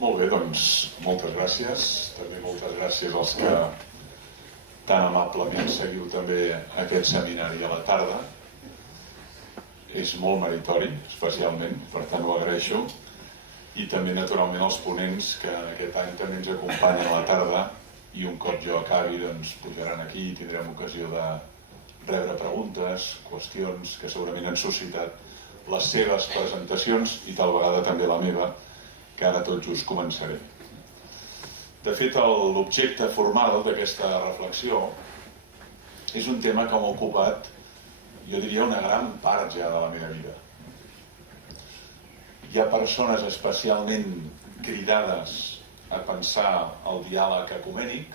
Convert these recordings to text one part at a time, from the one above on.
Molt bé, doncs moltes gràcies. També moltes gràcies als que tan amablement seguiu també aquest seminari a la tarda. És molt meritori, especialment, per tant ho agraeixo. I també, naturalment, els ponents que aquest any també ens acompanyen a la tarda i un cop jo acabi, doncs, pujaran aquí i tindrem ocasió de rebre preguntes, qüestions que segurament han suscitat les seves presentacions i tal vegada també la meva, que ara tot just començaré. De fet, l'objecte formal d'aquesta reflexió és un tema que m'ha ocupat, jo diria, una gran part ja de la meva vida. Hi ha persones especialment cridades a pensar el diàleg ecumènic,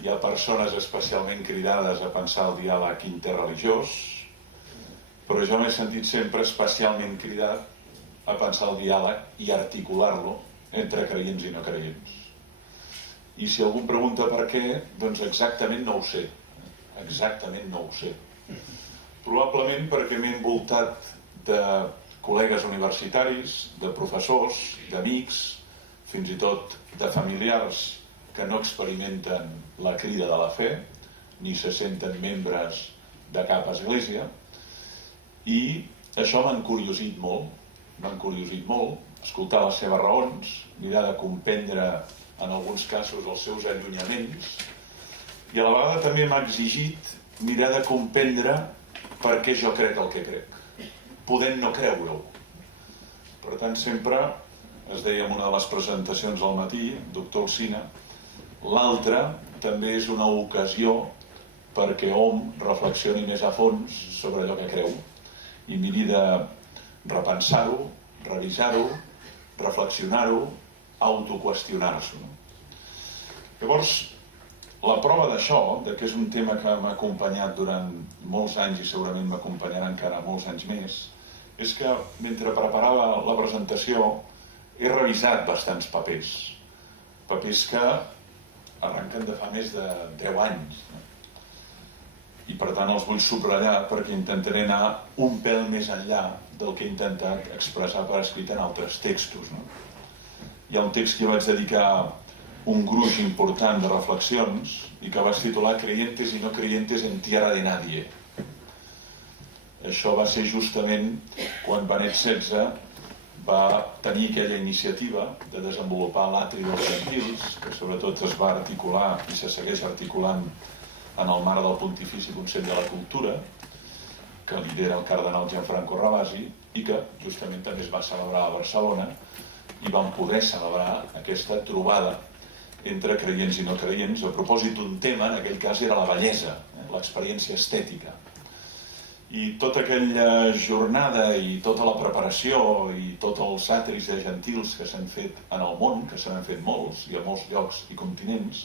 hi ha persones especialment cridades a pensar el diàleg interreligiós, però jo m'he sentit sempre especialment cridat a pensar el diàleg i articular-lo entre creients i no creients. I si algú em pregunta per què, doncs exactament no ho sé. Exactament no ho sé. Probablement perquè m'he envoltat de col·legues universitaris, de professors, d'amics, fins i tot de familiars que no experimenten la crida de la fe, ni se senten membres de cap església, i això m'ha encuriosit molt, escoltar les seves raons, mirar de comprendre en alguns casos els seus allunyaments, i a la vegada també m'ha exigit mirar de comprendre per què jo crec el que crec, podent no creure-ho. Per tant, sempre, es deia en una de les presentacions al matí, doctor Alsina, l'altre també és una ocasió perquè hom reflexioni més a fons sobre allò que creu i miri de repensar-ho, revisar-ho, reflexionar-ho, autoqüestionar-s'ho. Llavors, la prova d'això, que és un tema que m'ha acompanyat durant molts anys i segurament m'acompanyarà encara molts anys més, és que mentre preparava la presentació he revisat bastants papers que arrenquen de fa més de 10 anys. I per tant els vull subratllar perquè intentaré anar un pèl més enllà del que he intentat expressar per escrit en altres textos. Hi ha un text que vaig dedicar un gruix important de reflexions i que vaig titular Creyentes y no creyentes en tierra de nadie. Això va ser justament quan Benet XVI va tenir aquella iniciativa de desenvolupar l'atri dels gentils, que sobretot es va articular i se segueix articulant en el marc del Pontifici Consell de la Cultura, que lidera el cardenal Gianfranco Ravasi i que justament també es va celebrar a Barcelona i vam poder celebrar aquesta trobada entre creients i no creients a propòsit d'un tema, en aquell cas era la bellesa, l'experiència estètica. I tota aquella jornada i tota la preparació i tots els atris de gentils que s'han fet en el món, que se n'han fet molts i a molts llocs i continents,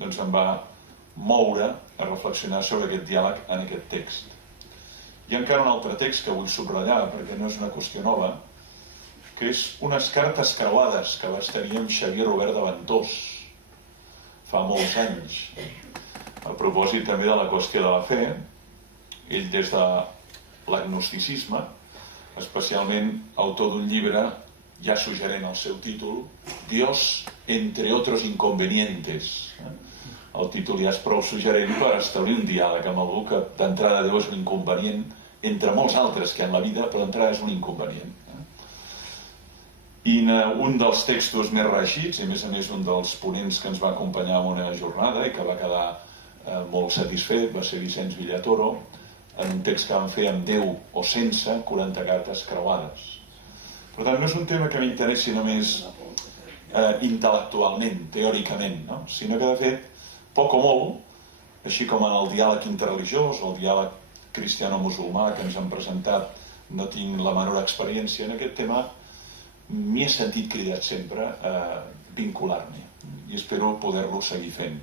doncs em va moure a reflexionar sobre aquest diàleg en aquest text. Hi ha encara un altre text que vull subratllar perquè no és una qüestió nova, que és unes cartes creuades que vaig tenir amb Xavier Robert de Ventós fa molts anys, a propòsit també de la qüestió de la fe. Ell des de l'agnosticisme, especialment autor d'un llibre ja suggerent el seu títol, Dios entre otros inconvenientes. El títol ja és prou suggerent per establir un diàleg amb algú que d'entrada Déu és un inconvenient entre molts altres que en la vida, però d'entrada és un inconvenient. I un dels textos més reeixits, i a més un dels ponents que ens va acompanyar en una jornada i que va quedar molt satisfet, va ser Vicenç Villatoro, en un text que van fer amb Déu o sense 40 cartes creuades. Per tant, no és un tema que m'interessi només intel·lectualment, teòricament, no? Sinó que, de fet, poc o molt, així com en el diàleg interreligiós o el diàleg cristiano-musulmà que ens han presentat, no tinc la menor experiència en aquest tema, m'hi he sentit cridat sempre a vincular-m'hi i espero poder-lo seguir fent.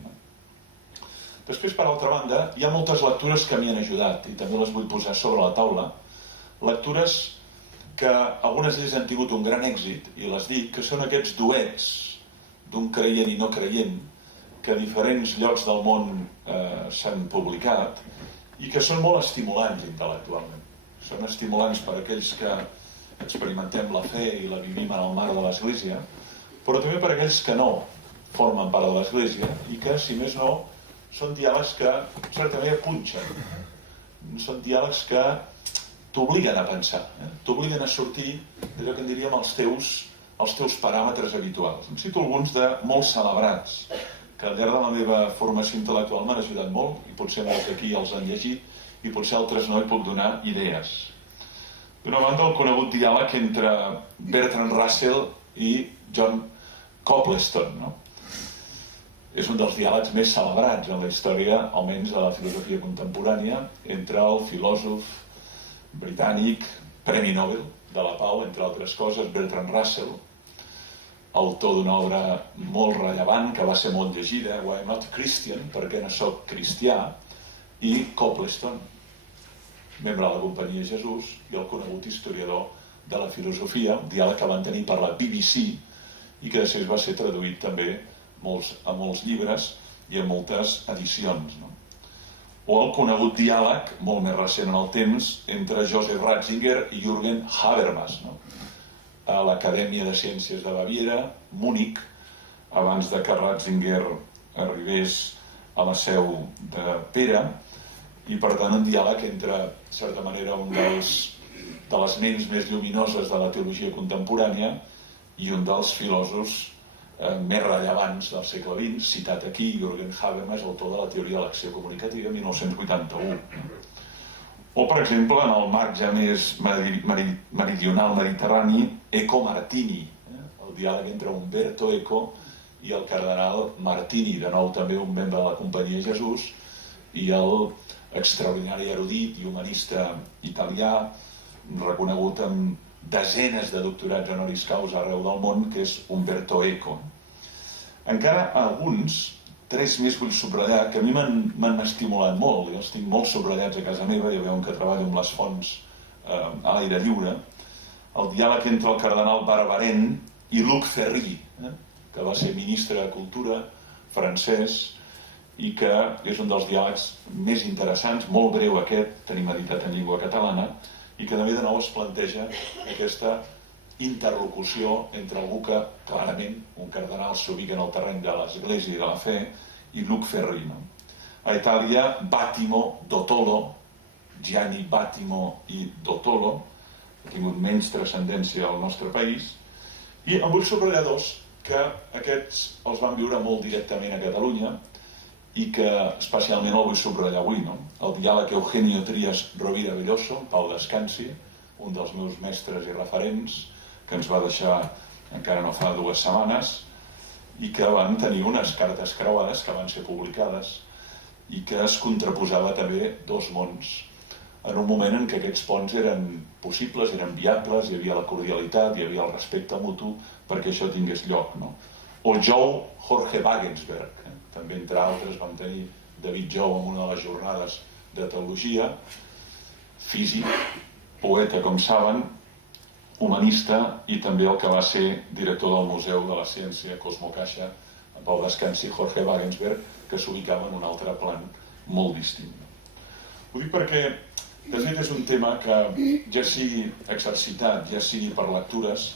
Després, per altra banda, hi ha moltes lectures que m'hi han ajudat i també les vull posar sobre la taula. Lectures que algunes d'elles han tingut un gran èxit, i les dic, que són aquests duets d'un creient i no creient que a diferents llocs del món s'han publicat i que són molt estimulants intel·lectualment. Són estimulants per aquells que experimentem la fe i la vivim en el marc de l'Església, però també per aquells que no formen part de l'Església i que, si més no, són diàlegs que certament punxen. Són diàlegs que t'obliguen a pensar, t'obliguen a sortir d'allò que en diríem els teus paràmetres habituals. En cito alguns de molt celebrats, que al llarg de la meva formació intel·lectual m'han ajudat molt, i potser molts d'aquí els han llegit, i potser altres no hi puc donar idees. D'una banda, el conegut diàleg entre Bertrand Russell i John Copleston, no? És un dels diàlegs més celebrats en la història, almenys de la filosofia contemporània, entre el filòsof britànic, Premi Nobel de la Pau, entre altres coses, Bertrand Russell, autor d'una obra molt rellevant que va ser molt llegida, Why Not Christian, perquè no soc cristià, i Copleston, membre de la Companyia de Jesús i el conegut historiador de la filosofia, un diàleg que van tenir per la BBC i que després va ser traduït també a molts llibres i a moltes edicions, no? O el conegut diàleg, molt més recent en el temps, entre Joseph Ratzinger i Jürgen Habermas, no? A l'Acadèmia de Ciències de Baviera, Múnich, abans de que Ratzinger arribés a la seu de Pera, i per tant un diàleg entre, de certa manera, un de les ments més lluminoses de la teologia contemporània i un dels filòsofs més rellevants del segle XX, citat aquí, Jürgen Habermas, autor de la teoria de l'acció comunicativa, 1981. O, per exemple, en el marge més meridional mediterrani, Eco Martini, el diàleg entre Umberto Eco i el cardenal Martini, de nou també un membre de la Companyia de Jesús, i el extraordinari erudit i humanista italià, reconegut amb desenes de doctorats honoris causa arreu del món, que és Umberto Eco. Encara alguns, tres més vull subratllar, que a mi m'han estimulat molt, i els tinc molt subratllats a casa meva, ja veuen que treballo amb les fonts a l'aire lliure, el diàleg entre el cardenal Barbarin i Luc Ferry, que va ser ministre de Cultura francès, i que és un dels diàlegs més interessants, molt breu aquest, tenim editat en llengua catalana, i que també de nou es planteja aquesta interlocució entre algú que clarament un cardenal s'ubica en el terreny de l'Església i de la fe, i Luc Ferry, no? A Itàlia, Battimo Dotolo, Gianni Battimo i Dotolo, ha tingut menys transcendència al nostre país, i en vull subratllar dos que aquests els van viure molt directament a Catalunya i que especialment el vull subratllar avui, no? El diàleg Eugenio Trías Rovira Belloso, Pau descansi, un dels meus mestres i referents, que ens va deixar encara no fa 2 setmanes, i que van tenir unes cartes creuades que van ser publicades i que es contraposava també dos mons en un moment en què aquests ponts eren possibles, eren viables, hi havia la cordialitat, hi havia el respecte mutu perquè això tingués lloc, no? O Jou Jorge Wagensberg, també entre altres vam tenir David Jou en una de les jornades de teologia, físic, poeta com saben, humanista, i també el que va ser director del Museu de la Ciència Cosmo Caixa, en Pau descansi, Jorge Wagensberg, que s'ubicava en un altre plan molt distint. Ho dic perquè, de fet, és un tema que, ja sigui exercitat, ja sigui per lectures,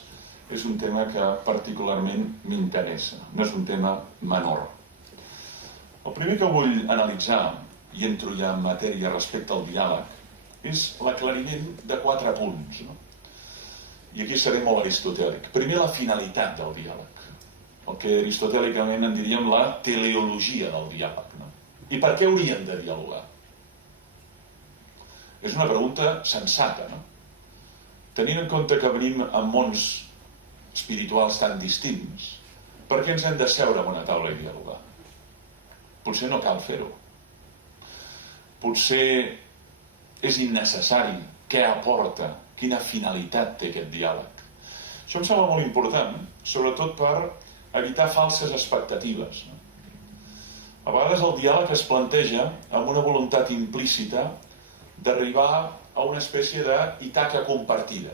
és un tema que particularment m'interessa, no és un tema menor. El primer que vull analitzar, i entro ja en matèria respecte al diàleg, és l'aclariment de 4 punts, no? I aquí seré molt aristotèlic. Primer, la finalitat del diàleg, el que aristotèlicament en diríem la teleologia del diàleg, no? I per què hauríem de dialogar? És una pregunta sensata, no? Tenint en compte que venim en mons espirituals tan distints, per què ens hem de seure en una taula i dialogar? Potser no cal fer-ho. Potser és innecessari. Què aporta? Quina finalitat té aquest diàleg? Això em sembla molt important, sobretot per evitar falses expectatives, no? A vegades el diàleg es planteja amb una voluntat implícita d'arribar a una espècie d'Ítaca compartida.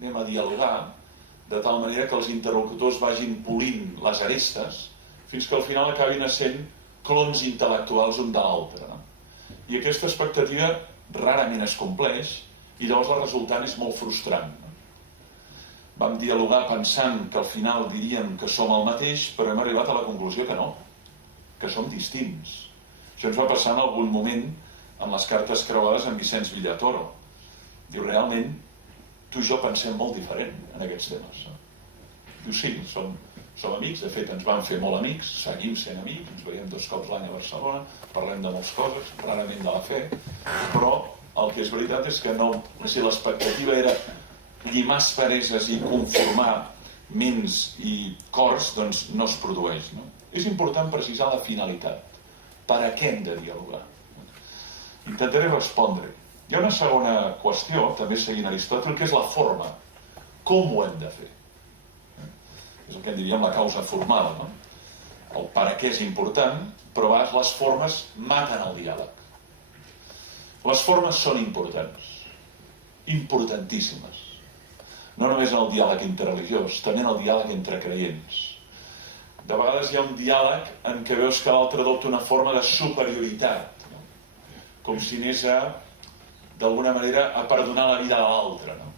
Anem a dialogar de tal manera que els interlocutors vagin polint les arestes fins que al final acabin essent clons intel·lectuals un de l'altre, no? I aquesta expectativa rarament es compleix i llavors el resultant és molt frustrant, no? vam dialogar pensant que al final diríem que som el mateix, però hem arribat a la conclusió que no, que som distints. Això ens va passar en algun moment en les cartes creuades amb Vicenç Villatoro. Diu, realment, tu i jo pensem molt diferent en aquests temes. Diu, sí, som amics, de fet ens vam fer molt amics, seguim sent amics, ens veiem 2 cops l'any a Barcelona, parlem de moltes coses, rarament de la fe, però el que és veritat és que no, si l'expectativa era llimar aspereses i conformar ments i cors, doncs no es produeix. No? És important precisar la finalitat. Per a què hem de dialogar? Intentaré respondre. Hi ha una segona qüestió, també seguint Aristòtil, que és la forma. Com ho hem de fer? És el que en diríem la causa formal. No? El per a què és important, però a vegades les formes maten el diàleg. Les formes són importants. Importantíssimes. No només en el diàleg interreligiós, també en el diàleg entre creients. De vegades hi ha un diàleg en què veus que l'altre adopta una forma de superioritat, no? Com si anés d'alguna manera a perdonar la vida a l'altre. No?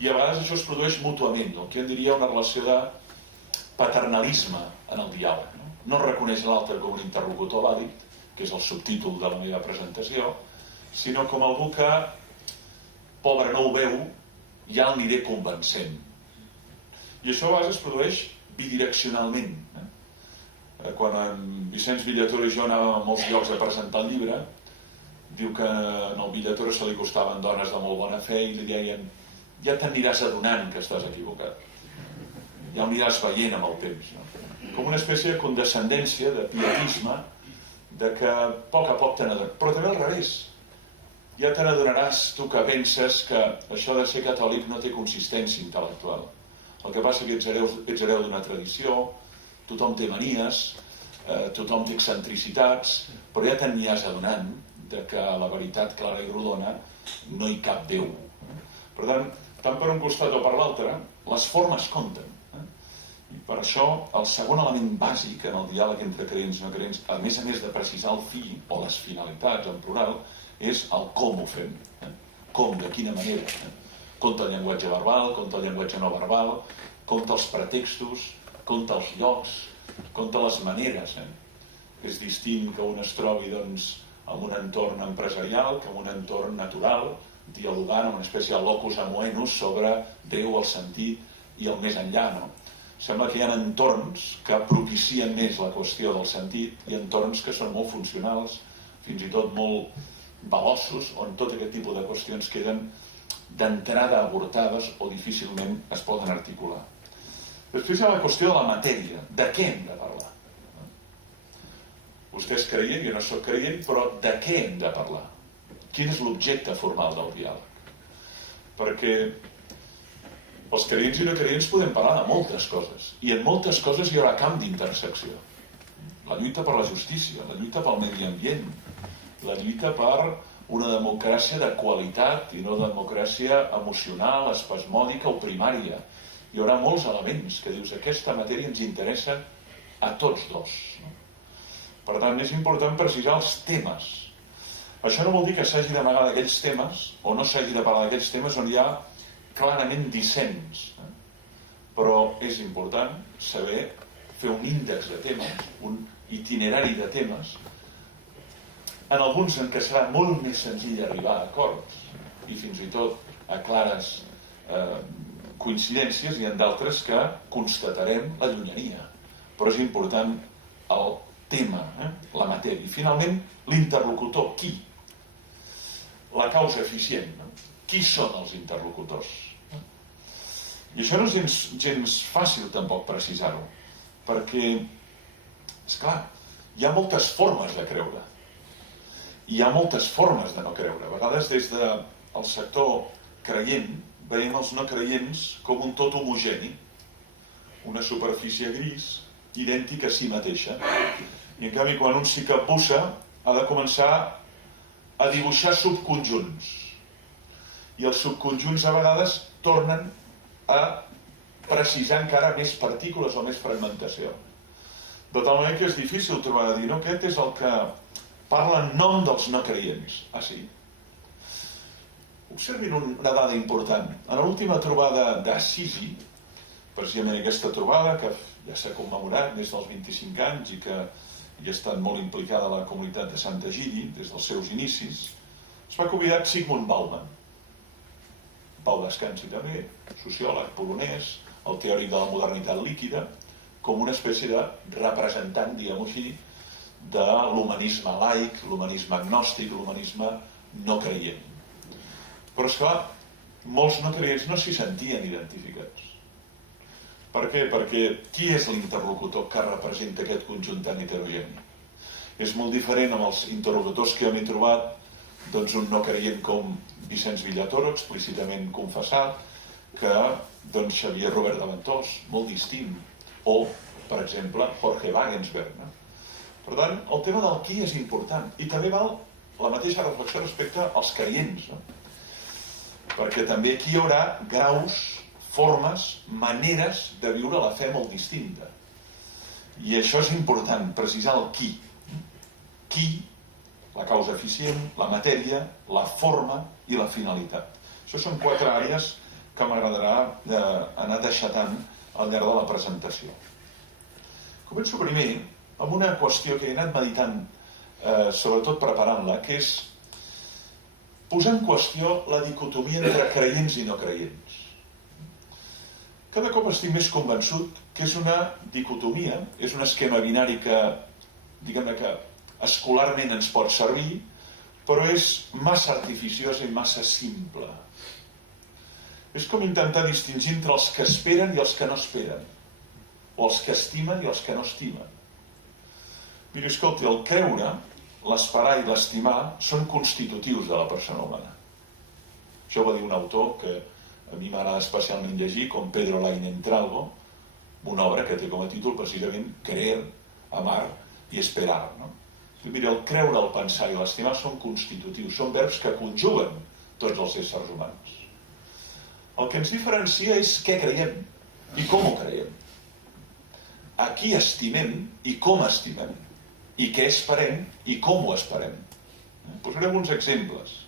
I a vegades això es produeix mútuament, el que en diria una relació de paternalisme en el diàleg. No reconeix l'altre com un interlocutor vàlid, que és el subtítol de la meva presentació, sinó com algú que, pobre, no ho veu, ja el aniré convencent. I això a vegades es produeix bidireccionalment. Quan en Vicenç Villatoro i jo anàvem a molts llocs a presentar el llibre, diu que en el Villatoro se li costaven dones de molt bona fe i li deien, ja t'aniràs adonant que estàs equivocat, ja ho aniràs veient amb el temps, no? Com una espècie de condescendència, de pietisme, de que a poc te n'adonaràs, però també al revés, ja te n'adonaràs tu que penses que això de ser catòlic no té consistència intel·lectual. El que passa que ets hereu d'una tradició, tothom té manies, tothom té excentricitats, però ja t'aniràs adonant de que a la veritat clara i rodona no hi cap Déu. Per tant per un costat o per l'altre, les formes compten. I per això el segon element bàsic en el diàleg entre creients i no creients, a més de precisar el fi o les finalitats en plural, és el com ho fem. Com, de quina manera. Compte el llenguatge verbal, compte el llenguatge no verbal, compte els pretextos, compte els llocs, compte les maneres. És distint que un es trobi doncs, en un entorn empresarial que en un entorn natural, dialogant amb una espècie de locus amoenus sobre Déu, el sentit i el més enllà. No? Sembla que hi ha entorns que propicien més la qüestió del sentit i entorns que són molt funcionals, fins i tot molt veloços, on tot aquest tipus de qüestions queden d'entrada avortades o difícilment es poden articular. Després hi ha la qüestió de la matèria. De què hem de parlar? Vostè és creient, jo no soc creient, però de què hem de parlar? Quin és l'objecte formal del diàleg? Perquè els creients i no creients podem parlar de moltes coses, i en moltes coses hi haurà camp d'intersecció. La lluita per la justícia, la lluita pel medi ambient, la lluita per una democràcia de qualitat i no democràcia emocional, espasmòdica o primària. Hi haurà molts elements que dius, aquesta matèria ens interessa a tots dos. Per tant, és important precisar els temes. Això no vol dir que s'hagi d'amagar d'aquells temes o no s'hagi de parlar d'aquells temes on hi ha clarament dissens. Però és important saber fer un índex de temes, un itinerari de temes, en alguns en què serà molt més senzill arribar a acords i fins i tot a clares coincidències, i en d'altres que constatarem la llunyania. Però és important el tema, la matèria. I finalment, l'interlocutor. Qui? La causa eficient. Qui són els interlocutors? I això no és gens fàcil tampoc precisar-ho, perquè, esclar, hi ha moltes formes de creure. Hi ha moltes formes de no creure. A vegades des del sector creient veiem els no creients com un tot homogeni, una superfície gris idèntica a si mateixa. I en canvi quan un s'hi capbussa ha de començar a dibuixar subconjunts. I els subconjunts a vegades tornen a precisar encara més partícules o més fragmentació. De tal manera que és difícil trobar a dir, no, aquest és el que parla en nom dels no creients. Ah, sí? observin una dada important. En l'última trobada d'Assisi, precisament aquesta trobada, que ja s'ha commemorat més dels 25 anys i que hi ha estat molt implicada la comunitat de Sant Egidi des dels seus inicis, es va convidar Zygmunt Bauman, Pau Descansi també, sociòleg polonès, el teòric de la modernitat líquida, com una espècie de representant, diguem-ho així, de l'humanisme laic, l'humanisme agnòstic, l'humanisme no creient. Però, esclar, molts no creients no s'hi sentien identificats. Per què? Perquè qui és l'interlocutor que representa aquest conjunt tan heterogeni? És molt diferent amb els interlocutors que m'he trobat, doncs un no creient com Vicenç Villatoro, explícitament confessat, que doncs Xavier Robert de Ventós, molt distint, o, per exemple, Jorge Wagensberg. No? Per tant, el tema del qui és important, i també val la mateixa reflexió respecte als creients, no? Perquè també aquí hi haurà graus, formes, maneres de viure la fe molt distinta. I això és important, precisar el qui. Qui, la causa eficient, la matèria, la forma i la finalitat. Això són 4 àrees que m'agradarà anar deixatant al llarg de la presentació. Començo primer amb una qüestió que he anat meditant, sobretot preparant-la, que és posar en qüestió la dicotomia entre creients i no creients. Cada cop estic més convençut que és una dicotomia, és un esquema binari que, diguem-ne que escolarment ens pot servir, però és massa artificiosa i massa simple. És com intentar distingir entre els que esperen i els que no esperen, o els que estimen i els que no estimen. Miri, escolti, el creure, l'esperar i l'estimar són constitutius de la persona humana. Això ho va dir un autor que a mi m'agrada especialment llegir, com Pedro Lainentralgo, una obra que té com a títol precisament Creer, Amar i Esperar. No? Mira, el creure, el pensar i l'estimar són constitutius, són verbs que conjuguen tots els éssers humans. El que ens diferencia és què creiem i com ho creiem. A qui estimem i com estimem. I què esperem i com ho esperem. Posaré alguns exemples.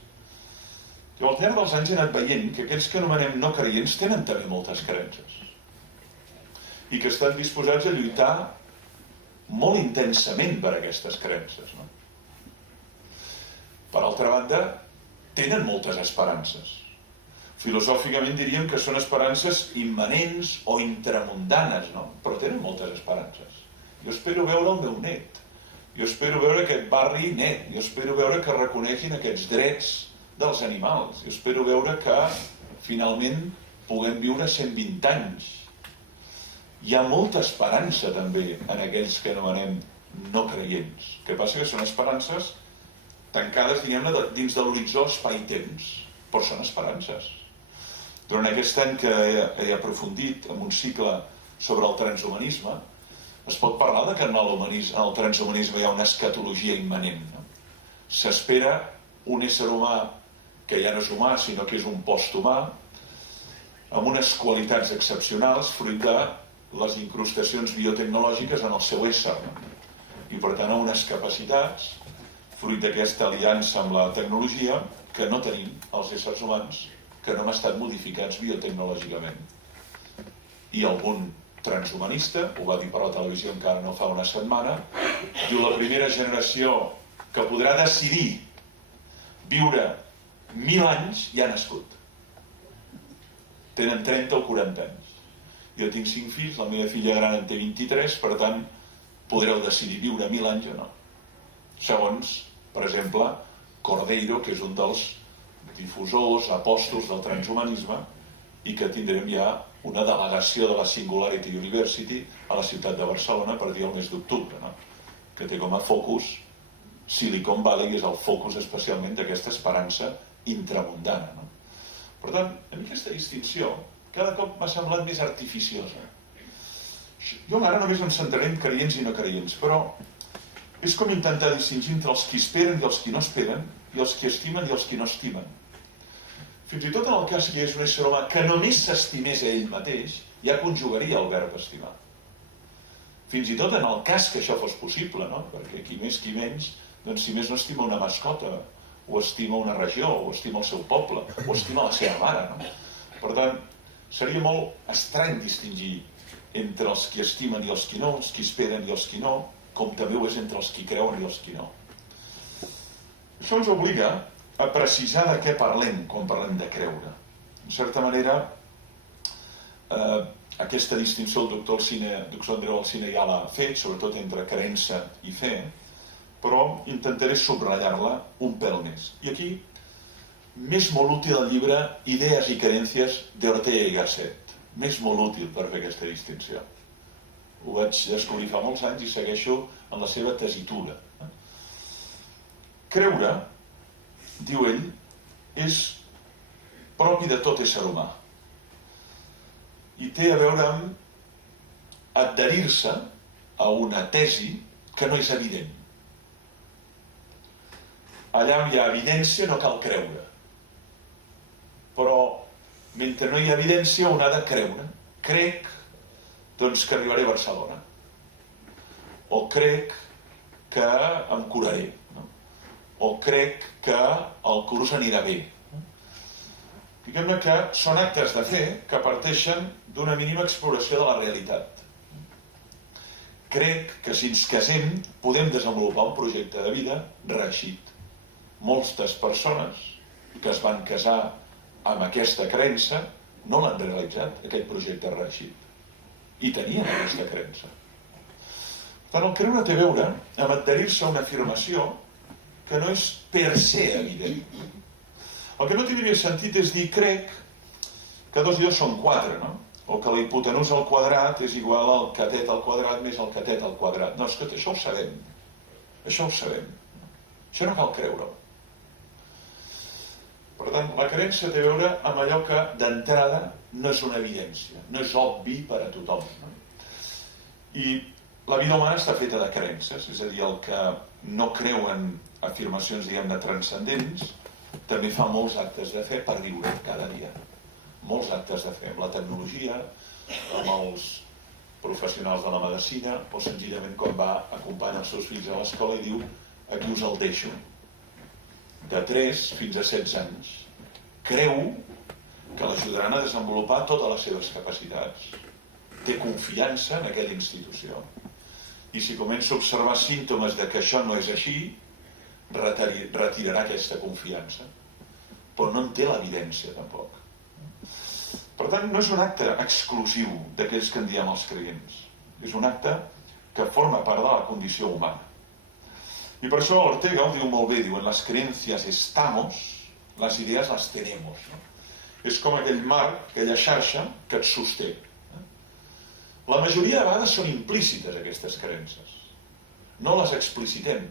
Jo al llarg dels anys he anat veient que aquells que anomenem no creients tenen també moltes creences i que estan disposats a lluitar molt intensament per aquestes creences. No? Per altra banda, tenen moltes esperances. Filosòficament diríem que són esperances immanents o intramundanes, no? Però tenen moltes esperances. Jo espero veure el meu net. Jo espero veure aquest barri net. Jo espero veure que reconeguin aquests drets dels animals. Jo espero veure que finalment puguem viure 120 anys. Hi ha molta esperança també en aquells que anomenem no creients. El que passa que són esperances tancades, diguem-ne, dins de l'horitzó espai-temps, però són esperances. Durant aquest any que he aprofundit en un cicle sobre el transhumanisme, es pot parlar de que en el transhumanisme hi ha una escatologia immanent. No? S'espera un ésser humà que ja no és humà, sinó que és un posthumà, amb unes qualitats excepcionals, fruit de les incrustacions biotecnològiques en el seu ésser. No? I per tant, amb unes capacitats, fruit d'aquesta aliança amb la tecnologia, que no tenim els éssers humans, que no han estat modificats biotecnològicament. I algun transhumanista, ho va dir per la televisió encara no fa una setmana, diu la primera generació que podrà decidir viure 1000 anys ja ha nascut. Tenen 30 o 40 anys. Jo tinc 5 fills, la meva filla gran en té 23, per tant, podreu decidir viure 1000 anys o no. Segons, per exemple, Cordeiro, que és un dels difusors, apòstols del transhumanisme, i que tindrem ja una delegació de la Singularity University a la ciutat de Barcelona per dir el mes d'octubre, no? Que té com a focus Silicon Valley, i és el focus especialment d'aquesta esperança intramundana. No? Per tant, a mi aquesta distinció cada cop m'ha semblat més artificiosa. Jo ara només em centraré en creients i no creients, però és com intentar distingir entre els qui esperen i els qui no esperen, i els qui estimen i els qui no estimen. Fins i tot en el cas que hi és un ésser humà que només s'estimés a ell mateix, ja conjugaria el verb estimar. Fins i tot en el cas que això fos possible, no? Perquè qui més qui menys, doncs si més no estima una mascota o estima una regió, o estima el seu poble, o estima la seva mare, no? Per tant, seria molt estrany distingir entre els qui estimen i els qui no, els qui esperen i els qui no, com també ho és entre els qui creuen i els qui no. Això ens obliga a precisar de què parlem quan parlem de creure. En certa manera, aquesta distinció el doctor Andreu Alsina ja l'ha fet, sobretot entre creença i fe, però intentaré subratllar-la un pèl més. I aquí m'és molt útil el llibre Idees i Creences d'Ortega y Gasset. M'és molt útil per fer aquesta distinció. Ho vaig descobrir fa molts anys i segueixo en la seva tesitura. Creure, diu ell, és propi de tot ésser humà. I té a veure amb adherir-se a una tesi que no és evident. Allà on hi ha evidència no cal creure. Però mentre no hi ha evidència un ha de creure. Crec doncs, que arribaré a Barcelona. O crec que em curaré. No? O crec que el curs anirà bé. Diguem-ne que són actes de fe que parteixen d'una mínima exploració de la realitat. Crec que si ens casem podem desenvolupar un projecte de vida reeixit. Moltes persones que es van casar amb aquesta creença no l'han realitzat, aquest projecte reeixit. I tenien aquesta creença. Per tant, el creure té a veure amb adherir-se a una afirmació que no és per se evident. El que no tindria sentit és dir crec que 2 i 2 són 4, no? O que la hipotenusa al quadrat és igual al catet al quadrat més el catet al quadrat. No, escolta, això ho sabem. Això ho sabem. Això no cal creure-ho. Per tant, la creença té a veure amb allò que d'entrada no és una evidència, no és obvi per a tothom. No? I la vida humana està feta de creences, és a dir, el que no creu en afirmacions, diguem-ne, transcendents, també fa molts actes de fe per viure cada dia. Molts actes de fe amb la tecnologia, amb els professionals de la medicina, o senzillament quan va acompanyar els seus fills a l'escola i diu aquí us el deixo. De 3 fins a 16 anys. Creu que l'ajudaran a desenvolupar totes les seves capacitats. Té confiança en aquella institució. I si comença a observar símptomes de que això no és així, retirarà aquesta confiança. Però no en té l'evidència, tampoc. Per tant, no és un acte exclusiu d'aquells que en diem els creients. És un acte que forma part de la condició humana. I per això Ortega ho diu molt bé, diu, en les creencias estamos, les idees les tenemos. No? És com aquell marc, aquella xarxa que et sosté. La majoria de vegades són implícites aquestes creences. No les explicitem.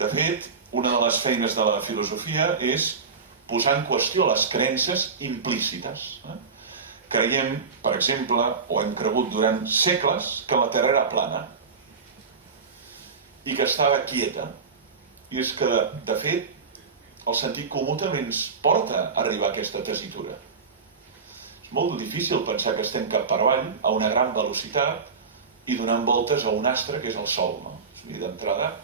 De fet, una de les feines de la filosofia és posar en qüestió les creences implícites. Creiem, per exemple, o hem cregut durant segles, que la Terra era plana i que estava quieta. I és que, de fet, el sentit comú també ens porta a arribar a aquesta tesitura. És molt difícil pensar que estem cap per avall, a una gran velocitat, i donant voltes a un astre que és el Sol. No? D'entrada,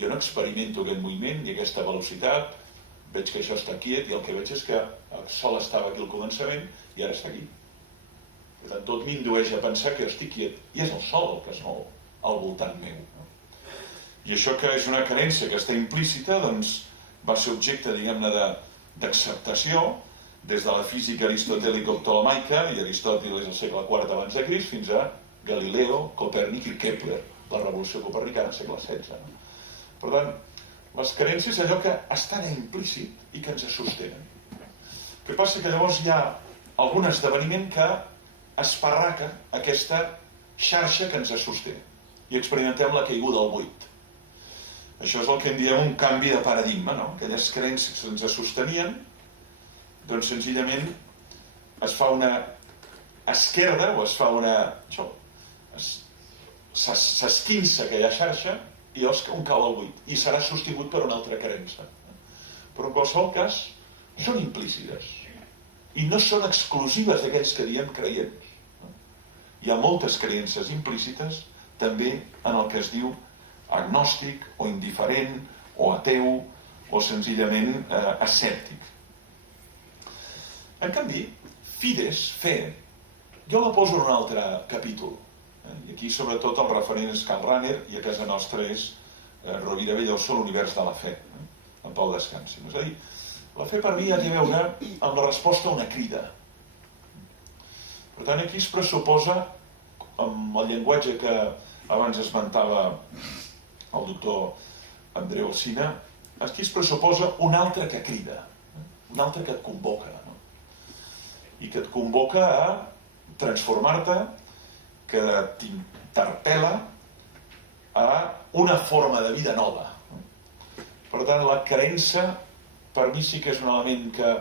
jo no experimento aquest moviment ni aquesta velocitat, veig que això està quiet i el que veig és que el Sol estava aquí al començament i ara està aquí. Per tant, tot m'indueix a pensar que jo estic quiet. I és el Sol el que es mou al voltant meu. No? I això que és una creença que està implícita, doncs va ser objecte, diguem-ne, d'acceptació des de la física aristotèlico-ptolemaica, i Aristòtil és al segle IV abans de Crist, fins a Galileo, Copèrnic i Kepler, la revolució copernicana, segle XVI. Per tant, les creences és allò que està implícit i que ens sostenen. El que passa que llavors hi ha algun esdeveniment que esparraca aquesta xarxa que ens sosté i experimentem la caiguda al buit. Això és el que en diem un canvi de paradigma, no? Aquelles creences que ens sostenien, doncs senzillament es fa una esquerda o es fa una... s'esquinça aquella xarxa i llavors un cau al buit i serà sostingut per una altra creença. Però en qualsevol cas són implícites i no són exclusives d'aquells que diem creients. Hi ha moltes creences implícites també en el que es diu agnòstic o indiferent o ateu o senzillament escèptic. En canvi, fides, fe, jo la poso en un altre capítol. I aquí, sobretot, el referent és Karl Rahner i a casa nostra és Rovira Belloso, l'univers de la fe. En Pau descansi. És a dir, la fe per mi ha de veure amb la resposta a una crida. Per tant, aquí es pressuposa, amb el llenguatge que abans esmentava el doctor Andreu Alsina, aquí es pressuposa un altre que crida, un altre que et convoca, no? I que et convoca a transformar-te, que t'interpel·la a una forma de vida nova. Per tant, la creença, per mi sí que és un element que,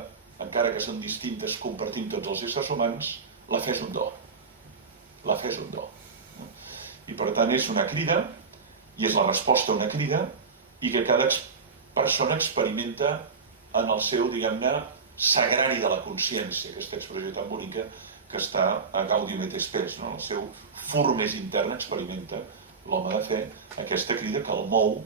encara que són distintes, compartim tots els éssers humans, la fe és un do. La fe és un do. I per tant és una crida, i és la resposta a una crida, i que cada persona experimenta en el seu, diguem-ne, sagrari de la consciència, aquesta expressió tan bonica que està a Gaudium et Spes, no? El seu fur més intern experimenta l'home de fe aquesta crida que el mou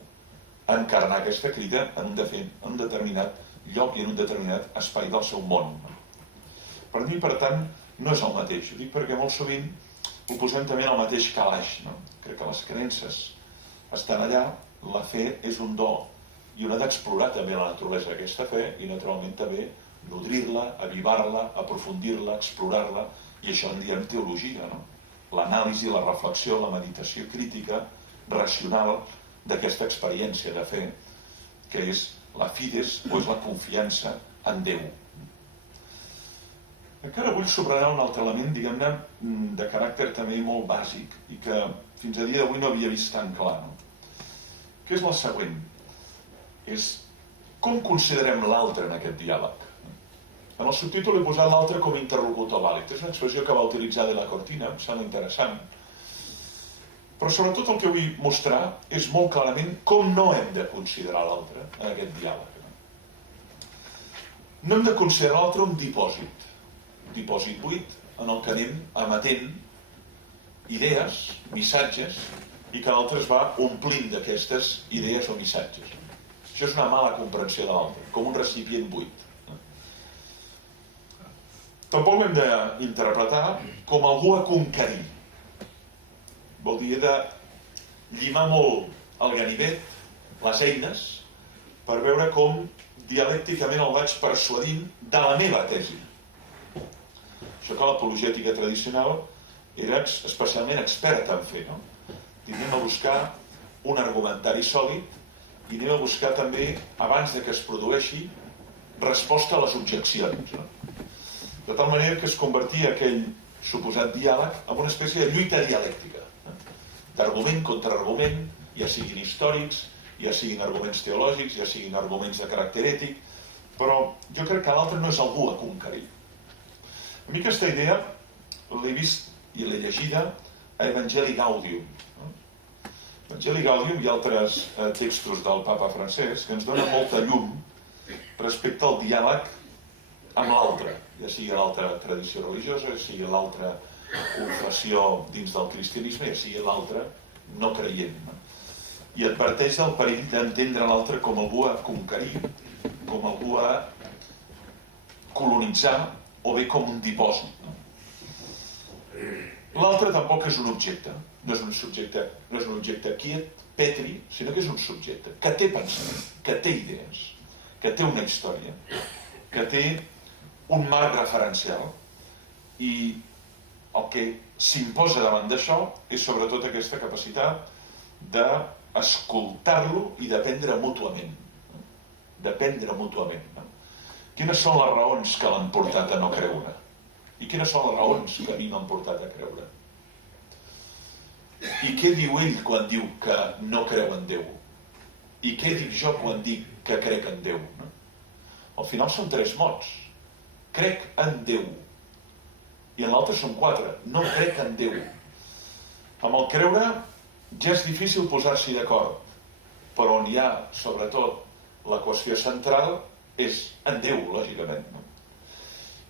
a encarnar aquesta crida en un determinat lloc i en un determinat espai del seu món. Per mi, per tant, no és el mateix. Ho dic perquè molt sovint ho posem també en el mateix calaix, no? Crec que les creences estan allà, la fe és un do i un ha d'explorar també la naturalesa d'aquesta fe i naturalment també nodrir-la, avivar-la, aprofundir-la, explorar-la, i això en diem teologia, no? L'anàlisi, la reflexió, la meditació crítica, racional d'aquesta experiència de fe, que és la fides o és la confiança en Déu. Encara vull subratllar un altre element, diguem-ne, de caràcter també molt bàsic i que fins a dia d'avui no havia vist tan clar, no? Que és la següent. És com considerem l'altre en aquest diàleg. En el subtítol he posat l'altre com a interlocutor vàlid. És una expressió que va utilitzar de la Cortina, em sembla interessant. Però sobretot el que vull mostrar és molt clarament com no hem de considerar l'altre en aquest diàleg. No hem de considerar l'altre un dipòsit buit en el que anem emetent idees, missatges, i que l'altre es va omplint d'aquestes idees o missatges. Això és una mala comprensió de l'altre, com un recipient buit. Tampoc hem d'interpretar com algú a conquerir. Vol dir, he de llimar molt el ganivet, les eines, per veure com dialècticament el vaig persuadint de la meva tesi. Això que l'apologètica tradicional era especialment experta en fer, no? Anem a buscar un argumentari sòlid i anem a buscar també, abans de que es produeixi, resposta a les objeccions, no? De tal manera que es convertia aquell suposat diàleg en una espècie de lluita dialèctica, d'argument contra argument, ja siguin històrics, ja siguin arguments teològics, ja siguin arguments de caràcter ètic, però jo crec que l'altre no és algú a conquerir. A mi aquesta idea l'he vist i l'he llegida a Evangelii Gaudium. Evangelii Gaudium i altres textos del papa francès que ens donen molta llum respecte al diàleg amb l'altre, ja sigui l'altra tradició religiosa, ja sigui l'altra confessió dins del cristianisme, ja sigui l'altre no creient. I adverteix del perill d'entendre l'altre com algú a conquerir, com algú a colonitzar, o bé com un dipòsit. L'altre tampoc és un objecte, no és un objecte quiet, petri, sinó que és un subjecte que té pensament, que té idees, que té una història, que té un marc referencial, i el que s'imposa davant d'això és sobretot aquesta capacitat d'escoltar-lo i d'aprendre mútuament. D'aprendre mútuament. Quines són les raons que l'han portat a no creure? I quines són les raons que a mi m'han portat a creure? I què diu ell quan diu que no creu en Déu? I què dic jo quan dic que crec en Déu? Al final són 3 mots. Crec en Déu. I en l'altre són 4. No crec en Déu. Amb el creure ja és difícil posar-s'hi d'acord, però on hi ha, sobretot, la qüestió central és en Déu, lògicament.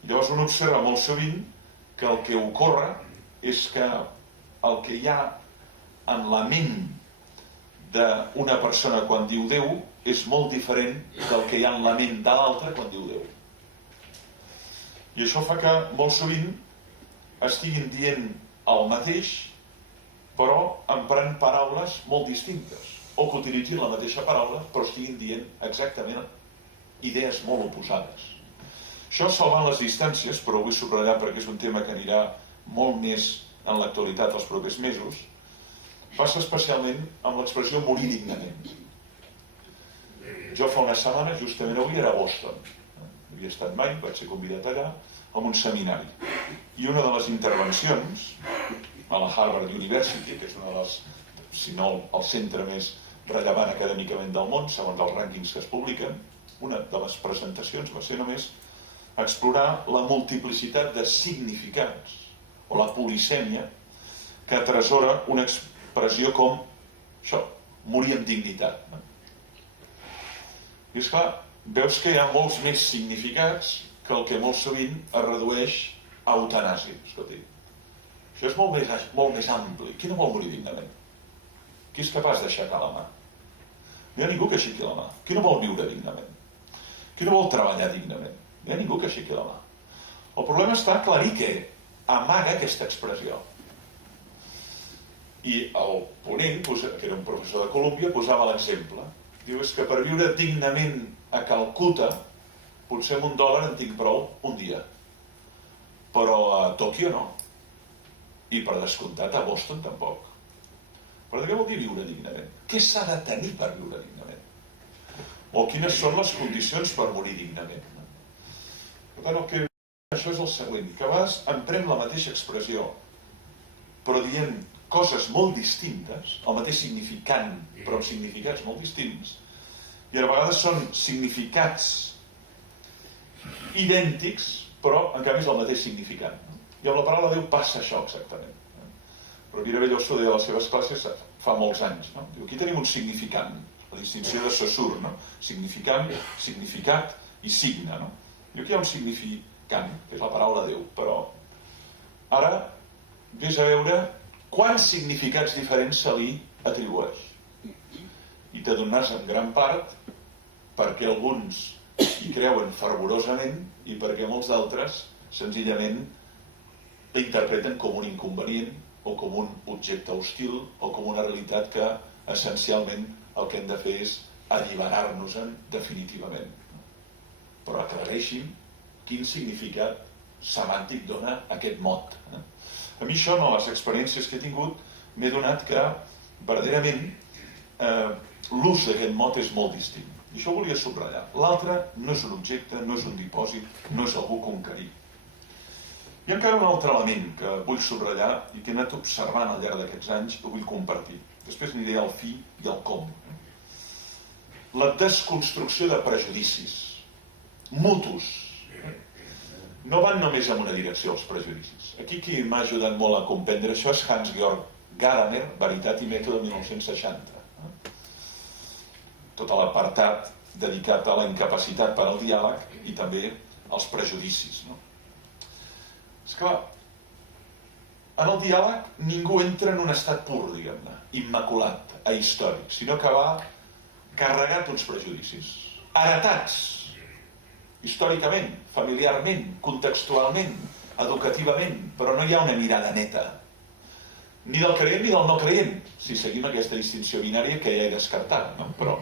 Llavors un observa molt sovint que el que ocorre és que el que hi ha en la ment d'una persona quan diu Déu és molt diferent del que hi ha en la ment de l'altre quan diu Déu. I això fa que molt sovint estiguin dient el mateix, però emprant paraules molt distintes, o que utilitzin la mateixa paraula però estiguin dient exactament idees molt oposades. Això salvant les distàncies, però ho vull subratllar perquè és un tema que anirà molt més en l'actualitat els propers mesos, passa especialment amb l'expressió morir dignament. Jo fa una setmana, justament avui, era a Boston. No havia estat mai, vaig ser convidat allà, a un seminari. I una de les intervencions a la Harvard University, que és una de les, si no el centre més rellevant acadèmicament del món, segons els rànquings que es publiquen, una de les presentacions va ser només explorar la multiplicitat de significats, o la polisèmia, que atresora una expressió com això, morir amb dignitat. I esclar, veus que hi ha molts més significats que el que molt sovint es redueix a eutanàsia. Escolti, això és molt més ampli. Qui no vol morir dignament? Qui és capaç d'aixecar la mà? No hi ha ningú que aixequi la mà. Qui no vol viure dignament? Qui no vol treballar dignament? No hi ha ningú que aixequi la mà. El problema està a aclarir que amaga aquesta expressió. I el ponent, que era un professor de Colúmbia, posava l'exemple. Diu, és que per viure dignament a Calcuta, potser amb $1 en tinc prou un dia. Però a Tòquio no. I per descomptat a Boston tampoc. Però què vol dir viure dignament? Què s'ha de tenir per viure dignament? O quines són les condicions per morir dignament? Per tant, el que això és el següent, que a vegades emprem la mateixa expressió, però dient coses molt distintes, el mateix significant, però amb significats molt distints, i a vegades són significats idèntics, però en canvi és el mateix significant. I amb la paraula Déu passa això exactament. Però Mira Belloso deia a les seves classes fa molts anys. No? Diu, aquí tenim un significant, la distinció de Saussure, no? Significant, significat i signe. No? Diu, aquí hi ha un significant, que és la paraula Déu, però ara vés a veure quants significats diferents se li atribueix. I t'adonaràs en gran part perquè alguns hi creuen fervorosament i perquè molts d'altres senzillament l'interpreten com un inconvenient o com un objecte hostil o com una realitat que essencialment el que hem de fer és alliberar-nos-en definitivament. Però aclareixin quin significat semàntic dona aquest mot. A mi això, en les experiències que he tingut, m'he donat que verdaderament l'ús d'aquest mot és molt distint. I això ho volia subratllar. L'altre no és un objecte, no és un dipòsit, no és algú conquerit. Hi ha encara un altre element que vull subratllar i que he anat observant al llarg d'aquests anys i ho vull compartir. Després aniré al fi i al com. La desconstrucció de prejudicis mutus. No van només en una direcció els prejudicis. Aquí qui m'ha ajudat molt a comprendre això és Hans-Georg Gadamer, Veritat i mètode, 1960. Tot l'apartat dedicat a la incapacitat per al diàleg i també als prejudicis. Esclar, en el diàleg ningú entra en un estat pur, diguem-ne, immaculat, ahistòric, sinó que va carregat d'uns prejudicis, heretats, històricament, familiarment, contextualment, educativament, però no hi ha una mirada neta, ni del creient ni del no creient, si seguim aquesta distinció binària que ja he descartat, no? Però,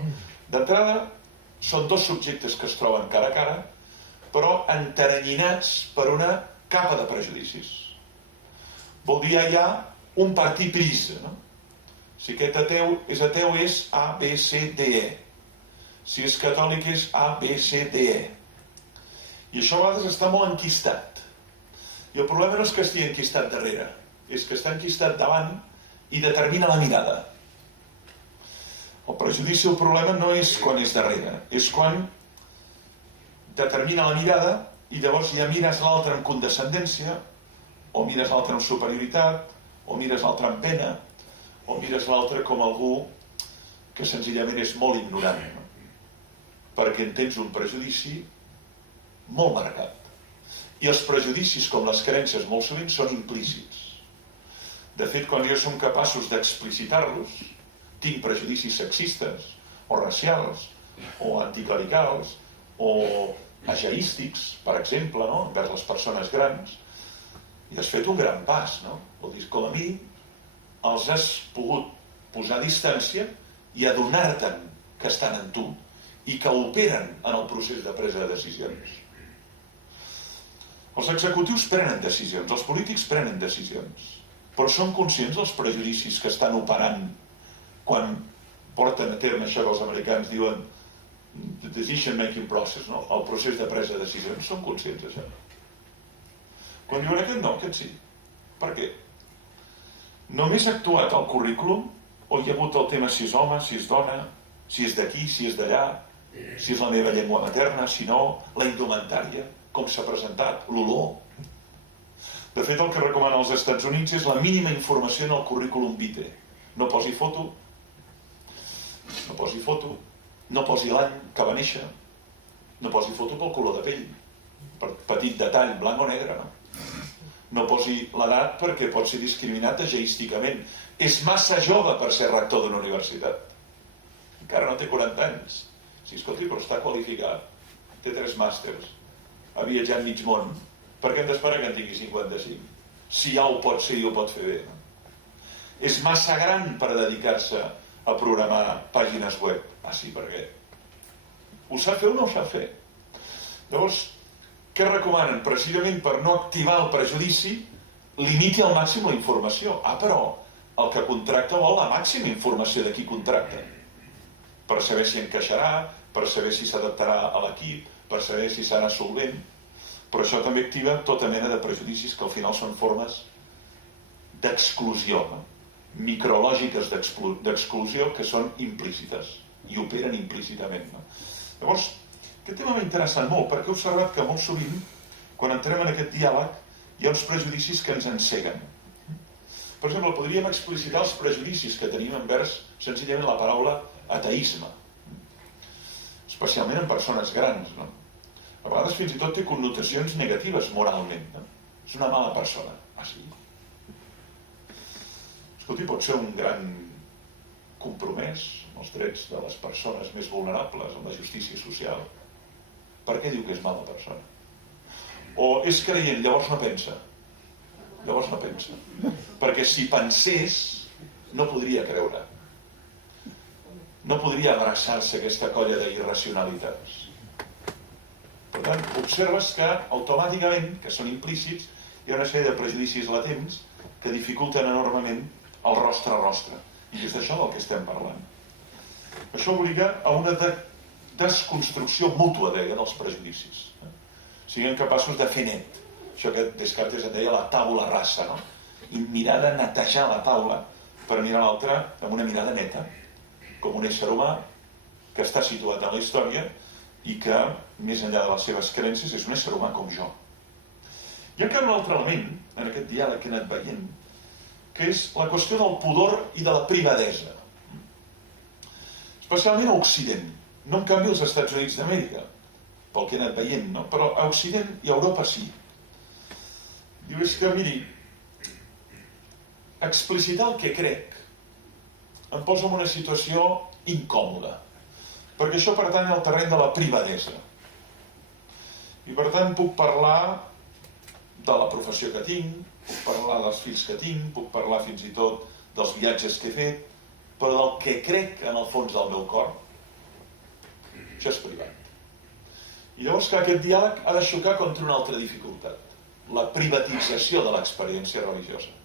d'entrada, són dos subjectes que es troben cara a cara, però enteranyinats per una capa de prejudicis. Vol dir hi ha un partit pris, no? Si aquest és ateu és A, B, C, D, E. Si és catòlic és A, B, C, D, E. I això a vegades està molt enquistat. I el problema no és que estigui enquistat darrere, és que està enquistat davant i determina la mirada. El prejudici, el problema no és quan és darrere, és quan determina la mirada i llavors ja mires l'altre amb condescendència, o mires l'altre amb superioritat, o mires l'altre amb pena, o mires l'altre com algú que senzillament és molt ignorant, no? Perquè en tens un prejudici molt marcat. I els prejudicis, com les creences, molt sovint són implícits. De fet, quan jo som capaços d'explicitar-los, tinc prejudicis sexistes, o racials, o anticlericals, o ageístics, per exemple, no? Envers les persones grans, i has fet un gran pas, no? Vol dir, com a mínim, els has pogut posar a distància i adonar-te'n que estan en tu i que operen en el procés de presa de decisions. Els executius prenen decisions, els polítics prenen decisions, però són conscients dels prejudicis que estan operant quan porten a terme això que els americans diuen the decision making process, no? El procés de presa de decisions. Són conscients d'això? Quan diuen aquest no, aquest sí. Per què? Només ha actuat el currículum o hi ha hagut el tema si és home, si és dona, si és d'aquí, si és d'allà, si és la meva llengua materna, si no, la indumentària, com s'ha presentat, l'olor. De fet, el que recomanen els Estats Units és la mínima informació en el currículum vitae. No posi foto, no posi l'any que va néixer, no posi foto pel color de pell, per petit detall, blanc o negre, no? No posi l'edat perquè pot ser discriminat ageísticament. És massa jove per ser rector d'una universitat. Encara no té 40 anys. Sí, escolti, però està qualificat. Té 3 màsters. Ha viatjat mig món. Per què hem d'esperar que en tingui 55? Si ja ho pot ser i ho pot fer bé. No? És massa gran per dedicar-se a programar pàgines web. Ah, sí, per què? Ho sap fer o no ho sap fer? Llavors, què recomanen? Precisament per no activar el prejudici, limiti al màxim la informació. Ah, però el que contracta vol la màxima informació de qui contracta. Per saber si encaixarà, per saber si s'adaptarà a l'equip, per saber si serà solvent. Però això també activa tota mena de prejudicis que al final són formes d'exclusió, no? Micrològiques d'exclusió que són implícites i operen implícitament. No? Llavors, aquest tema m'ha interessat molt perquè he observat que molt sovint, quan entrem en aquest diàleg, hi ha uns prejudicis que ens enceguen. Per exemple, podríem explicitar els prejudicis que tenim envers senzillament la paraula ateisme, especialment en persones grans. No? A vegades fins i tot té connotacions negatives moralment. No? És una mala persona. Ah, sí? Escolti, pot ser un gran compromès amb els drets de les persones més vulnerables, amb la justícia social. Per què diu que és mala persona? O és creient, llavors no pensa. Llavors no pensa. Perquè si pensés, no podria creure. No podria abraçar-se a aquesta colla d'irracionalitats. Per tant, observes que automàticament, que són implícits, hi ha una sèrie de prejudicis latents que dificulten enormement el rostre a rostre. I és d'això del que estem parlant. Això obliga a una desconstrucció mútua, deia, dels prejudicis. Siguem capaços de fer net. Això que Descartes en deia la taula rasa, no? I mirar de netejar la taula per mirar l'altre amb una mirada neta, com un ésser humà que està situat en la història i que, més enllà de les seves creences, és un ésser humà com jo. Hi ha encara un altre element en aquest diàleg que he anat veient, que és la qüestió del pudor i de la privadesa. Especialment a Occident, no en canvi als Estats Units d'Amèrica, pel que he anat veient, no? Però a Occident i a Europa sí. Diu, és que, miri, explicitar el que crec em posa en una situació incòmoda, perquè això pertany al terreny de la privadesa. I per tant puc parlar de la professió que tinc, puc parlar dels fills que tinc, puc parlar fins i tot dels viatges que he fet, però del que crec en el fons del meu cor, això és privat. I llavors que aquest diàleg ha de xocar contra una altra dificultat, la privatització de l'experiència religiosa.